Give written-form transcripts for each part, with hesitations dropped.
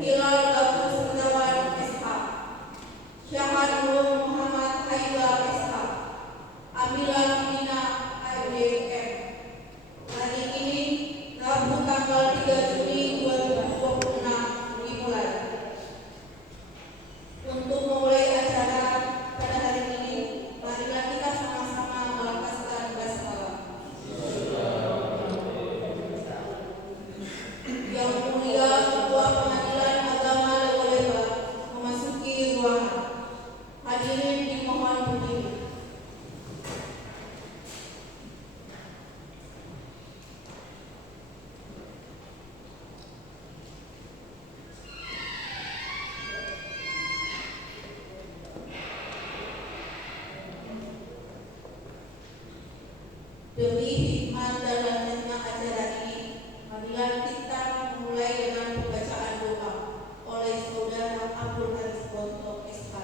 Hilal Agus Gunawan SH, Syahan Nur Muhammad Haiba SH, Amila Fidina ADM. Hari ini Rabu tanggal 3 Juni 2026 dimulai. Untuk memulai acara pada hari ini, marilah kita sama-sama melafazkan basmalah. Yang mulia Ketua Pengadilan Agama Lewoleba memasuki ruangan. Hadirin dimohon berdiri. Demi hikmat dan lanjutnya acara ini, marilah kita memulai dengan pembacaan doa oleh Saudara Abdul Haris Bonto SH.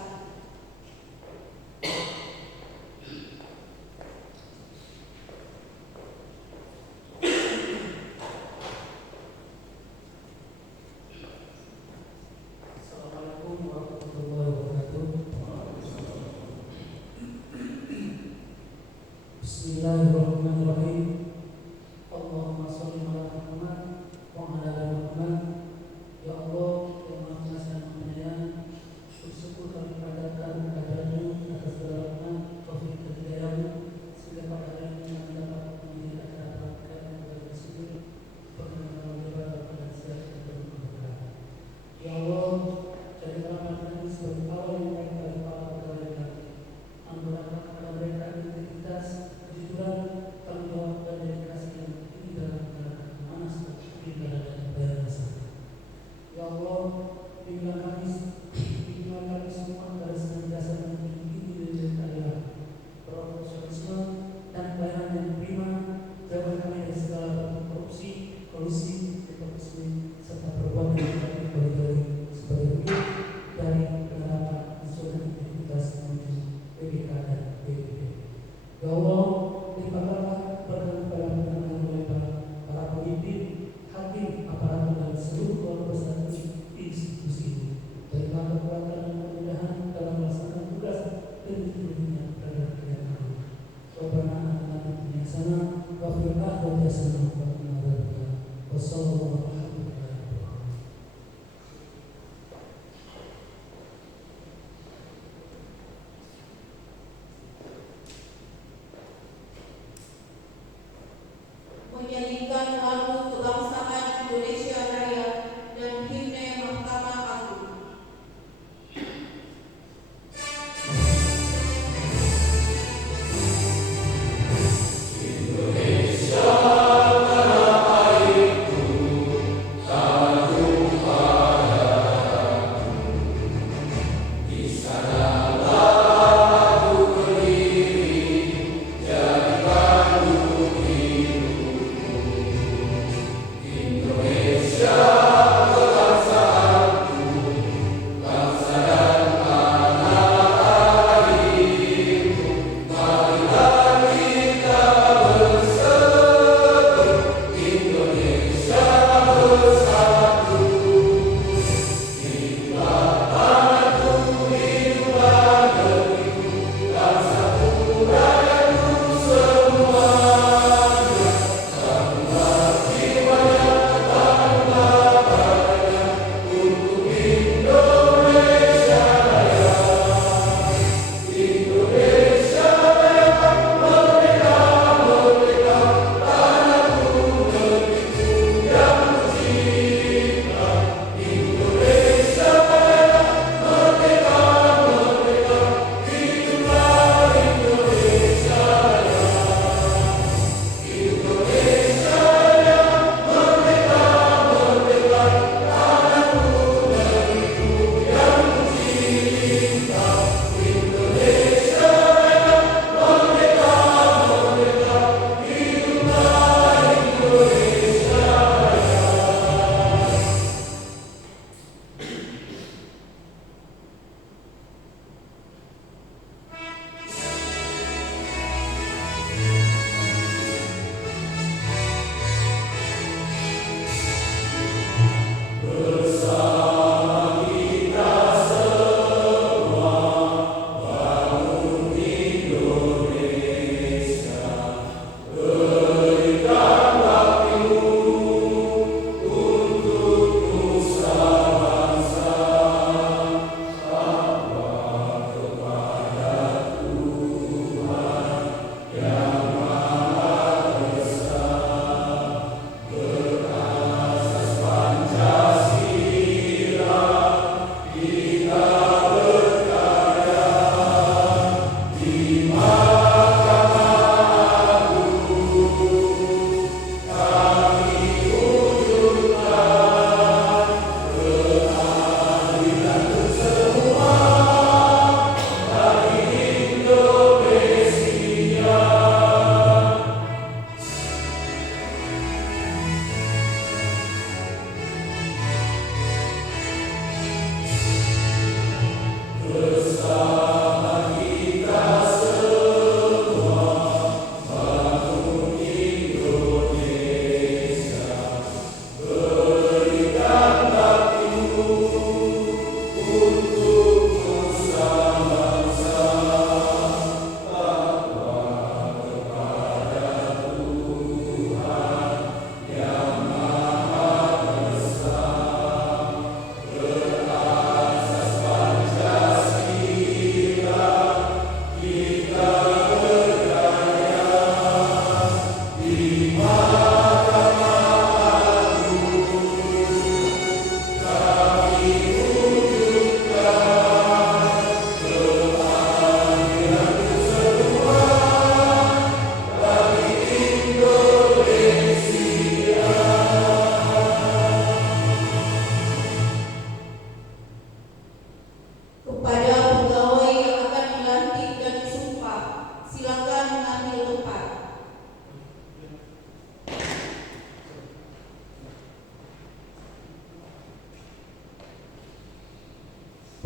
Assalamualaikum warahmatullahi wabarakatuh. Bismillahirrahmanirrahim. Allahumma sholli ala Muhammad wa ala ali Muhammad. Ya Allah, yang Maha Pengasih dan Penyayang, bersyukur kami panjatkan kehadiran-Mu atas segala rahmat, taufik dan hidayah-Mu, sehingga pada hari ini kami dapat menghadiri acara praktek dan bersyukur perkenalan ibadah pada siang dan berkah. Ya Allah, jadikanlah mereka ini sebagai awal yang baik bagi para pegawai negeri. Anugerahkan kepada mereka integritas, kejujuran, tanggung jawab dan dedikasi yang tinggi dalam menjalankan amanah beribadah dan membayar zakat. Ya Allah, bimbinglah kami semua dari senantiasa menjunjung tinggi nilai keadilan, profesionalisme dan bayaran yang prima. Jauhkan kami dari segala bentuk korupsi, kolusi, nepotisme serta perbuatan yang negatif bagi sebagai wujud dari penerapan unsur integritas menuju PBK dan PBB. Ya Allah, limpahkanlah berkat kepada penanganan oleh para pemimpin, hakim, aparatur dan seluruh keluarga besar institusi. Berikan kekuatan dan kemudahan dalam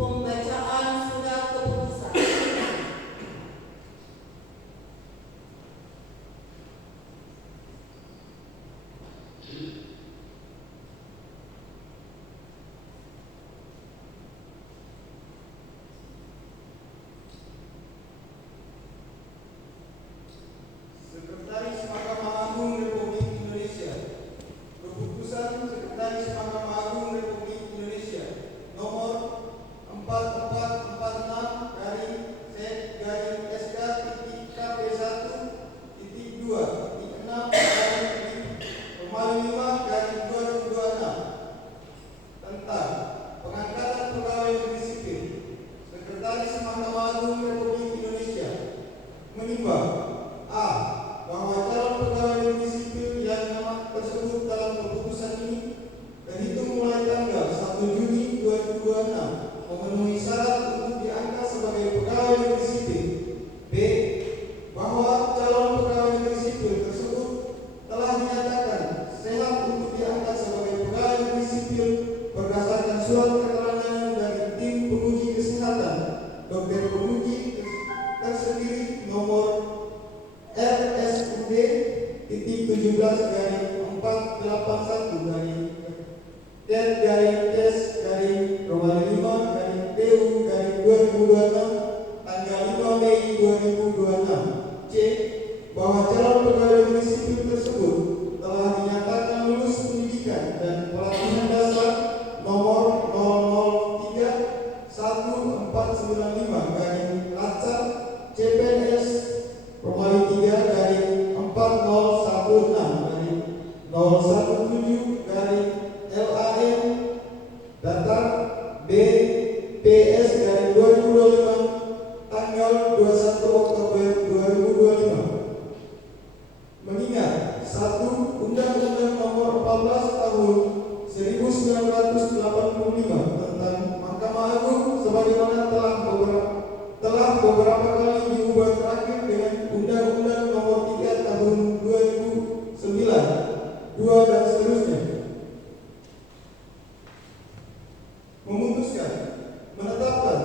Pembacaan surat keputusan. Sekretaris Mahkamah Agung Republik Indonesia. Keputusan Sekretaris Mahkamah Agung Republik Indonesia nomor 4446 SK-2-6-5/2026 tentang pengangkatan pegawai negeri sipil. Sekretaris Mahkamah Agung Republik Indonesia menimbang: A. Bahwa calon pegawai negeri sipil yang nama tersebut dalam keputusan ini terhitung mulai tanggal 1 Juni 2026 memenuhi syarat untuk diangkat sebagai pegawai negeri sipil. B. Bahwa calon pegawai negeri sipil tersebut telah dinyatakan sehat untuk diangkat sebagai pegawai negeri sipil berdasarkan surat keterangan dari tim penguji kesehatan dokter penguji tersendiri nomor RSUD titik 17/481 TES/5/TU/2026 tanggal 5 Mei 2026. C. Bahwa calon pegawai negeri sipil tersebut telah dinyatakan lulus pendidikan dan pelatihan dasar nomor 003/1495 CPNS Romawi 3/4016/017/LAN datar BPS/2025 tanggal 21 Oktober 2025. Mengingat 1. Undang-Undang Nomor 14 Tahun 1985 tentang Mahkamah Agung sebagaimana telah beberapa kali diubah terakhir dengan Undang-Undang Nomor 3 Tahun 2009, 2 dan seterusnya. Memutuskan menetapkan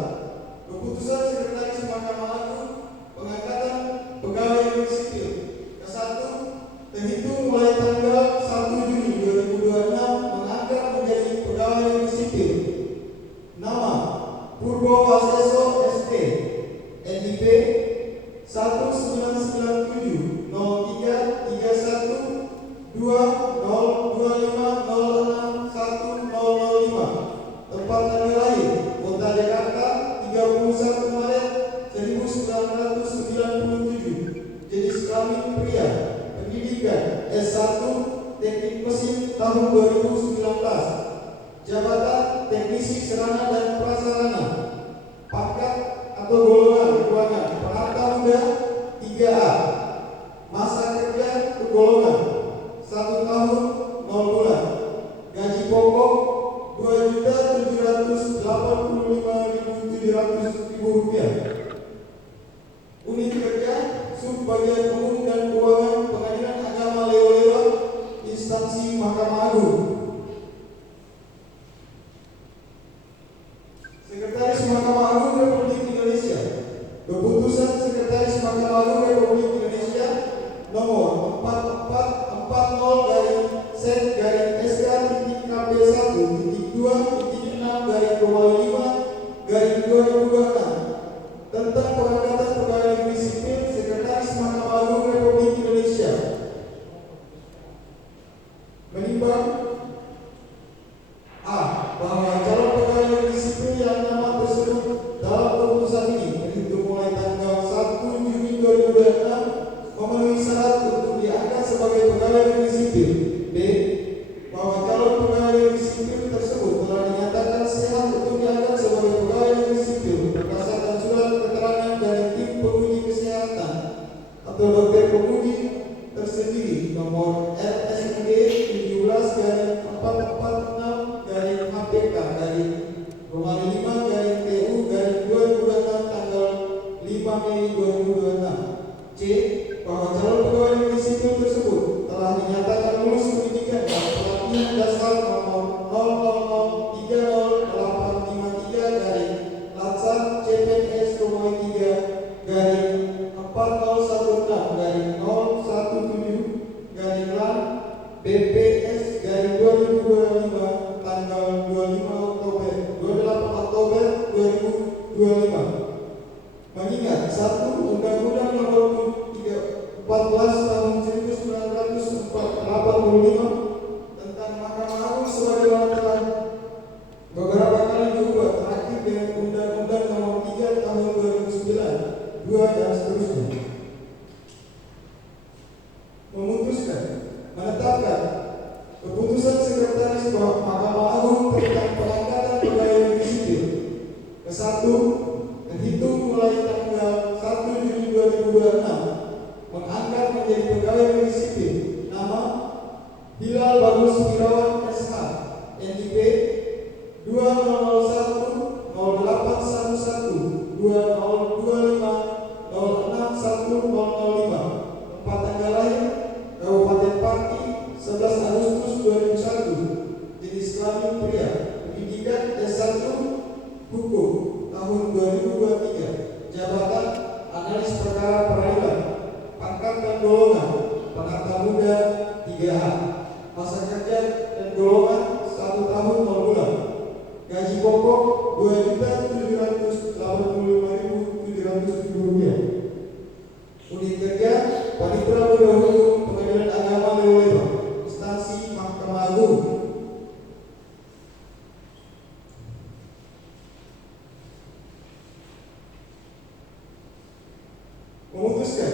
keputusan Sekretaris Mahkamah Agung pengangkatan pegawai negeri sipil ke-1 terhitung mulai tanggal 1 Juni 2026 mengangkat menjadi pegawai negeri sipil. Nama: Purbowaseso ST, NIP 19373312025061005. Tempat tanggal lahir: Kota Jakarta 31 Maret 1997. Jenis kelamin pria. Pendidikan S1 Teknik Mesin tahun 2019. Jabatan Teknisi Sarana dan Prasarana. Pangkat atau golongan ruangan penata muda 3A. Masa kerja golongan 1 tahun 0 bulan. Gaji pokok Rp2.785.700. Unit kerja Subbagian Umum dan Keuangan Pengadilan Agama Lewa-Lewa Instansi Mahkamah Agung. Sekretaris Mahkamah Agung Republik Indonesia. Keputusan Sekretaris Mahkamah Agung Republik Indonesia nomor 44/SK-2-6/2026 tentang pengangkatan pegawai negeri sipil. Sekretaris Mahkamah Agung Republik Indonesia menimbang: A. Bahwa calon pegawai negeri sipil yang nama tersebut dalam keputusan ini terhitung mulai tanggal 1 Juni 2026 memenuhi syarat untuk diangkat sebagai pegawai negeri sipil. B. Bahwa calon pegawai negeri sipil tersebut telah dinyatakan sehat untuk 2001 0811 2025 06105. Tempat tanggal lahir Kabupaten Pati 11 Agustus 2001. Jenis kelamin pria. Pendidikan S1 Hukum tahun 2023. Jabatan analis perkara peradilan. Pangkat dan golongan penata muda 3A. Masa kerja dan golongan 1 tahun 0 bulan. Gaji pokok Rp2.785.707. Unit kerja Panitera Muda Hukum Pengadilan Agama Leweba, instansi Mahkamah Agung. Memutuskan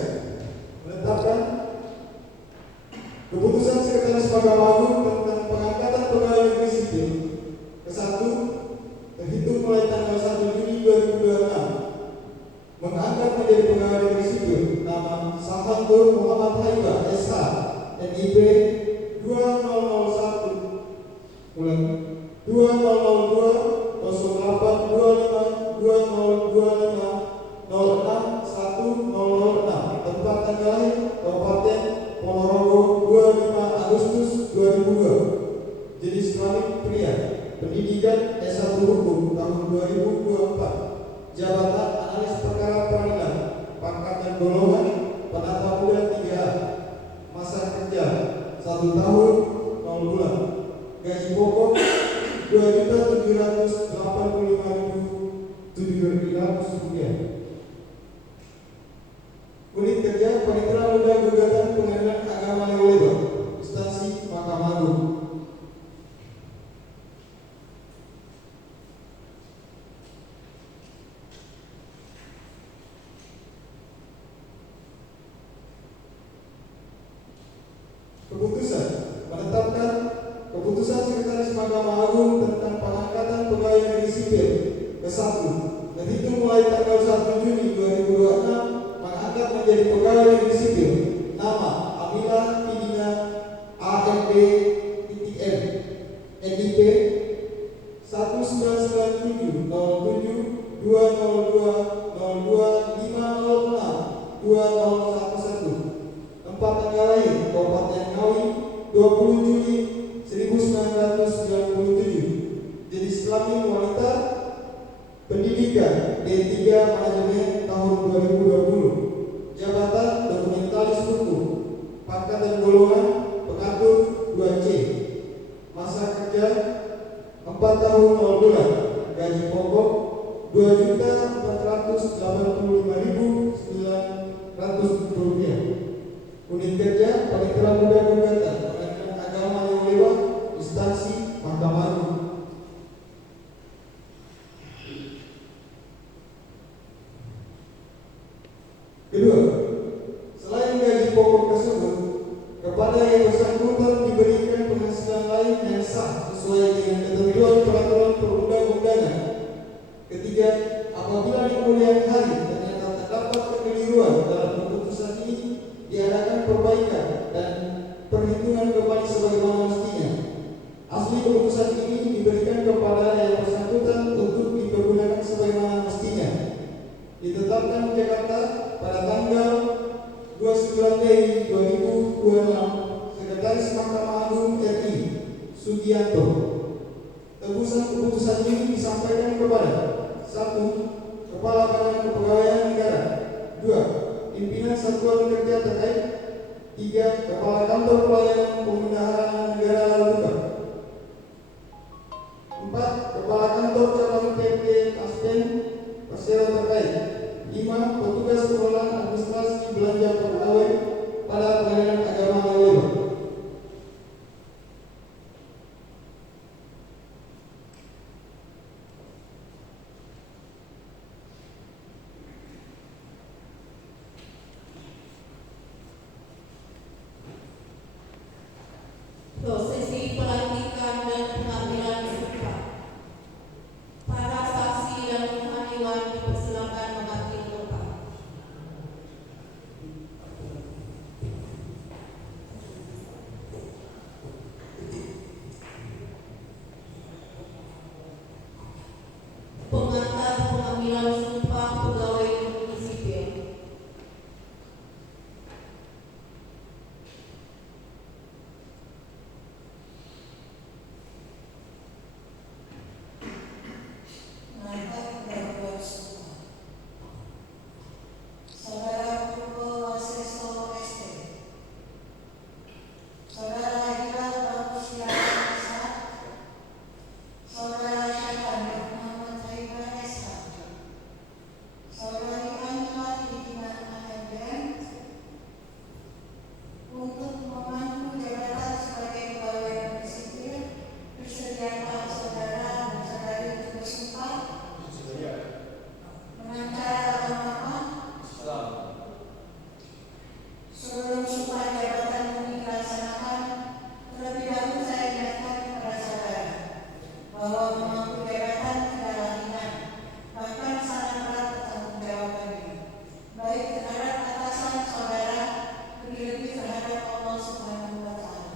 menetapkan keputusan Sekretaris Mahkamah Agung tentang pengangkatan pegawai negeri sipil ke-1 terhitung mulai tanggal 1 Juni 2026 mengangkat menjadi pegawai negeri sipil nama Sahatul Muhammad Haibah SH NIP 2001 ulang 2002 08 25 2025 06 1006. Tempat tanggal lahir Kabupaten Ponorogo 25 Agustus 2002. Jenis kelamin pria. Pendidikan S1 Hukum tahun 2024. Jabatan analis perkara peradilan. Pangkat dan golongan penata muda 3A. Masa kerja 1 tahun 0 bulan. Gaji pokok Rp2.785.700. Unit kerja Panitera Muda Gugatan Pengadilan Agama Leweba, instansi Mahkamah Agung. Keputusan menetapkan keputusan Sekretaris Mahkamah Agung tentang pengangkatan pegawai negeri sipil ke-1 terhitung mulai tanggal 1 Juni 2026 mengangkat menjadi pegawai negeri sipil nama Aminah Tidina AMD TTM NIP 1997 07 202 02 506 2011. Tempat tanggal lahir Kabupaten Ngawi 20 Juli 1997. Jenis kelamin wanita. Pendidikan D3 Manajemen tahun 2020. Jabatan dokumentalis hukum. Pangkat dan golongan pengatur 2C. Masa kerja 4 tahun 0 bulan. Gaji pokok Rp2.485.900. Unit kerja Panitera Muda Gugatan Pengadilan Agama Leweba, instansi Mahkamah Agung. Kedua, selain gaji pokok tersebut, kepada yang bersangkutan diberikan penghasilan lain yang sah sesuai dengan ketentuan peraturan perundang-undangan. Ketiga, apabila di kemudian hari ternyata terdapat kekeliruan dalam keputusan ini, diadakan perbaikan dan perhitungan kembali sebagaimana mestinya. Asli keputusan ini diberikan kepada yang bersangkutan untuk dipergunakan sebagaimana mestinya. Ditetapkan di Jakarta pada tanggal 29 Mei 2026, Sekretaris Mahkamah Agung RI Sugianto. Tebusan keputusan ini disampaikan kepada 1. Kepala Badan Kepegawaian Negara. 2. Pimpinan Satuan Kerja terkait. 3. Kepala Kantor Pelayanan Pemudahan Negara Lalu Lintas. 4. Kepala Kantor Cabang PT Aspen Persero terkait. 5. Petugas pengelolaan administrasi belanja pegawai pada Pengadilan Agama Leweba. Prosesi pelantikan pengantar pengambilan sumpah pegawai negeri sipil. Mengantar pengambilan sumpah. Saudara Purwo Waseso ST, Saudara Hilal Bagus Yahya SH, Saudara Syahban Muhammad Haiba SH, Saudari Anwar Hidina AMDM, untuk memangku jabatan sebagai pegawai negeri sipil, bersediakah saudara dan saudari untuk bersumpah dengan cara agama? Sebelum sumpah jabatan ini dilaksanakan, terlebih dahulu saya ingatkan kepada saudara bahwa memangku jabatan tidaklah ringan, bahkan sangat berat pertanggungjawabannya, baik terhadap atasan saudara, lebih-lebih terhadap Allah Subhanahu wa Ta'ala.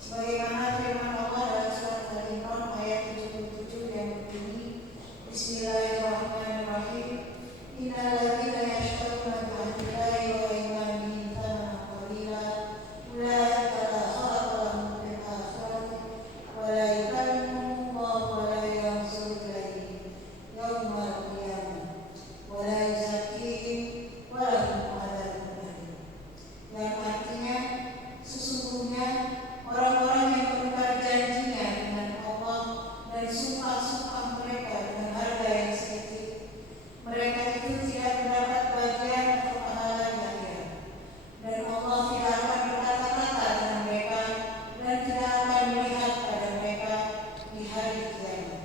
Sebagaimana firman Allah dalam surat Al-Imran ayat 77 yang berbunyi, Bismillahirrahmanirrahim. Innalladzina yashtaruna bi'ahdillahi wa imanihim thamanan qalila ulaika la khalaqa lahum fil akhirati wa la yukallimuhumullahu wa la yanzuru ilaihim yawmal qiyamah wa la yuzakkihim wa lahum adzabun alim. Yang artinya, sesungguhnya orang-orang yang menukar janjinya dengan Allah dan sumpah-sumpah mereka dengan harga yang sedikit, mereka itu tidak mendapat bagian atau pahala di akhirat. Dan Allah tidak akan berkata-kata dengan mereka dan tidak akan melihat pada mereka di hari kiamat.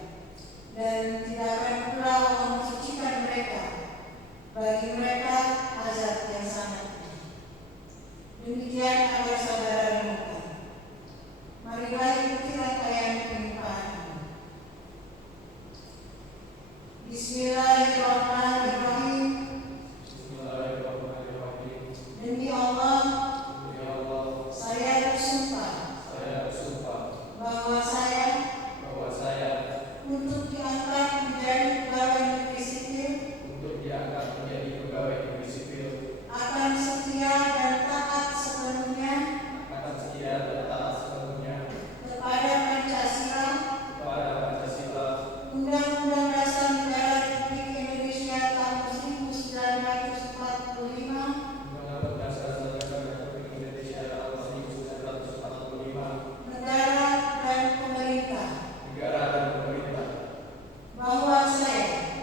Dan tidak akan pula Allah mensucikan mereka. Bagi mereka azab yang sangat pedih. Demikian agar saudara renungkan. Marilah ikuti rangkaian pelimpahan ini. Bismillahirrahmanirrahim. Demi Allah, saya bersumpah bahwa saya untuk diangkat menjadi pegawai negeri sipil akan setia dan taat sepenuhnya kepada Pancasila, Undang-Undang Dasar Negara Republik Indonesia tahun 1945, negara dan pemerintah, bahwa saya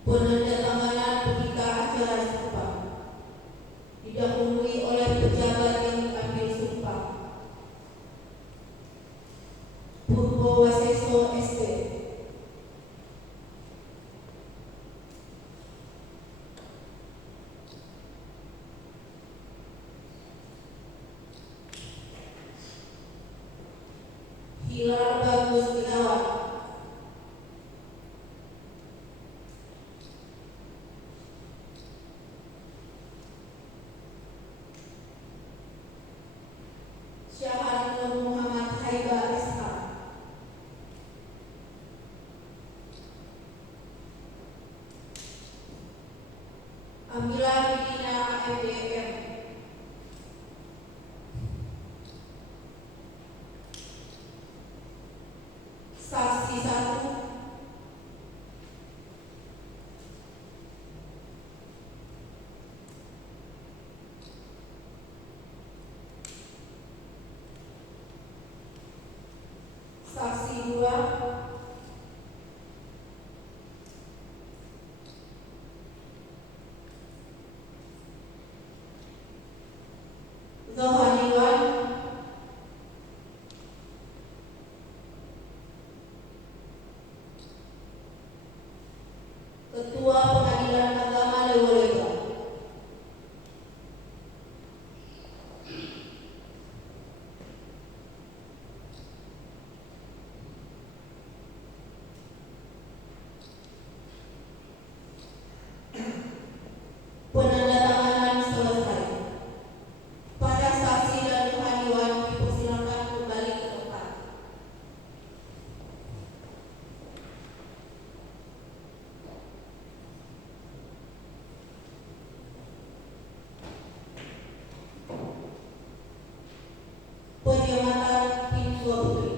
Penandatanganan berita acara sumpah didahului oleh pejabat yang mengambil sumpah. Purwowaseso SP. Hilal Bagus Gunawan. Syahan Nur Muhammad Haiba SH. Amila Bidina AMDM. Saksi 1 Saksi 2 Zohaniwan. Ketua Pengadilan Agama Lewolega. Penandatanganan selesai. Para saksi dan rohaniwan dipersilakan kembali ke tempat. Penyelamatan tim Putri.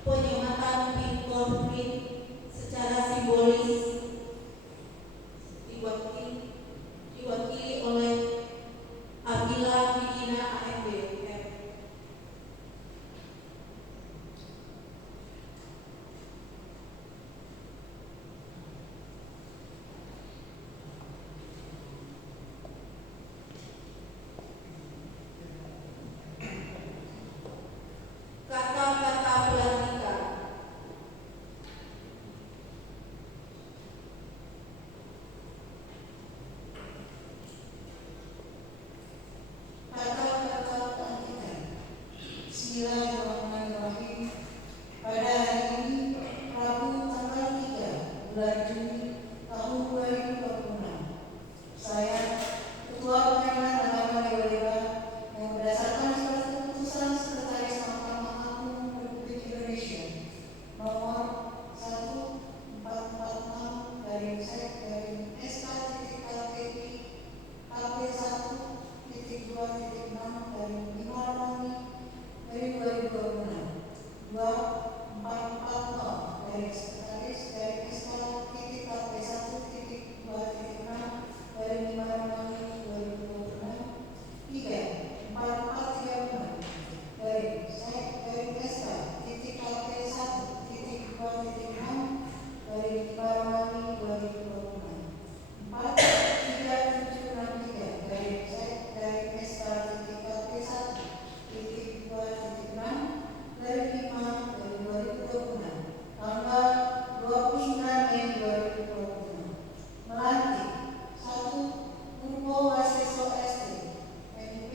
Penyelamatan tim Putri secara simbolis diwakili oleh Amila Bidina AMDM. Kata-kata pelantikan. Kata-kata pelantikan. Bismillahirrahmanirrahim. Pada hari ini, Rabu tanggal 3 bulan Juni tahun 2026, saya, Ketua Pengadilan Agama Lewolega, yang berdasarkan surat keputusan Sekretaris Mahkamah Agung Republik Indonesia nomor 1446 SK.KPI KP1.2.6 2026 244 dari Sekretaris dari SK.KP1.2.6 dari 5 Romawi 2026 3 4436 dari SK.KP1.2.6 dari 5 Romawi 2026 4 3763 dari SK.KP1.2.6 dari 5 dari 2026 tanggal 29 Mei 2026 melantik 1 Purwowaseso ST NIP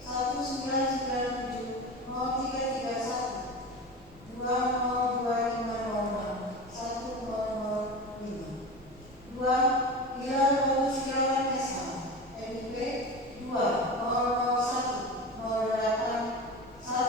1997 0331 202506 1005 2 Hilal Bagus Gunawan SH NIP 2001 08 10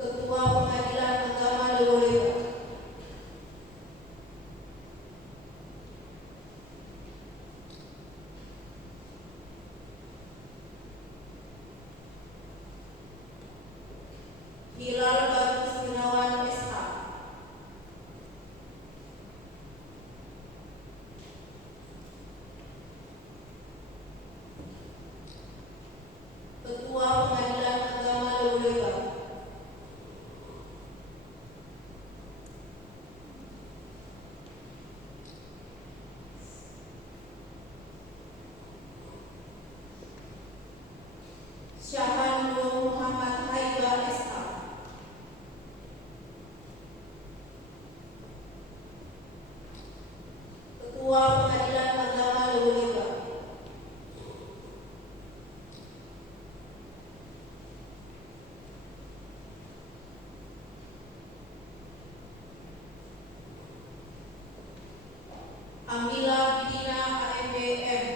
Ketua Pengadilan Agama Lewoleba, Hilal Bagus Gunawan SH, Ketua Pengadilan Agama Lewoleba, Syahan Nur Muhammad Haiba SH, Ketua Pengadilan Agama Lewoleba, Amila Bidina AMBM,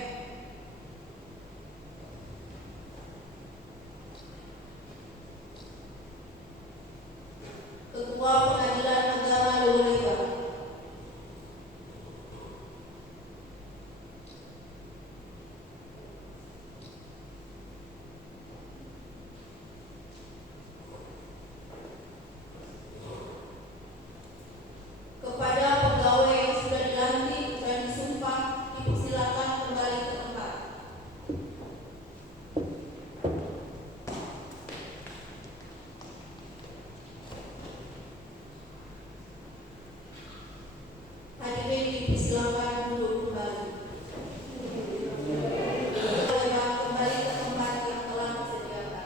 Ketua Pengadilan Agama Lewoleba, kepada pegawai yang sudah dilantik dan disumpah dipersilakan kembali ke tempat. Hadirin dipersilakan duduk kembali. Kembali ke tempat yang telah disediakan.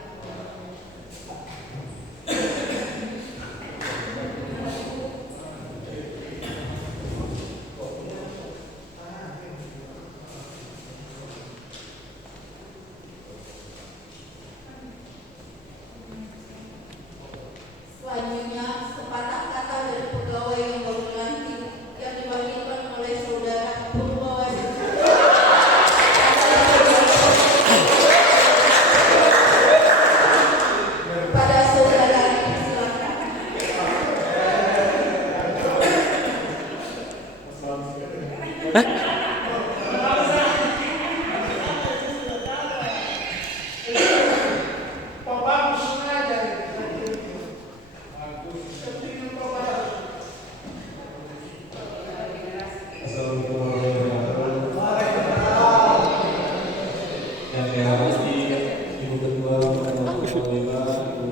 Selanjutnya, sepatah kata dari pegawai yang baru dilantik yang diwakilkan oleh Saudara Purwawati pada saudara silakan. Yang saya hormati Ibu Ketua Pengadilan Lewoleba, Ibu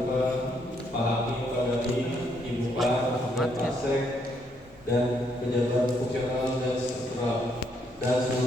Pak Hakim, Pak Gadi, Ibu Pak Sek, dan pejabat fungsional dan struktural dan seluruh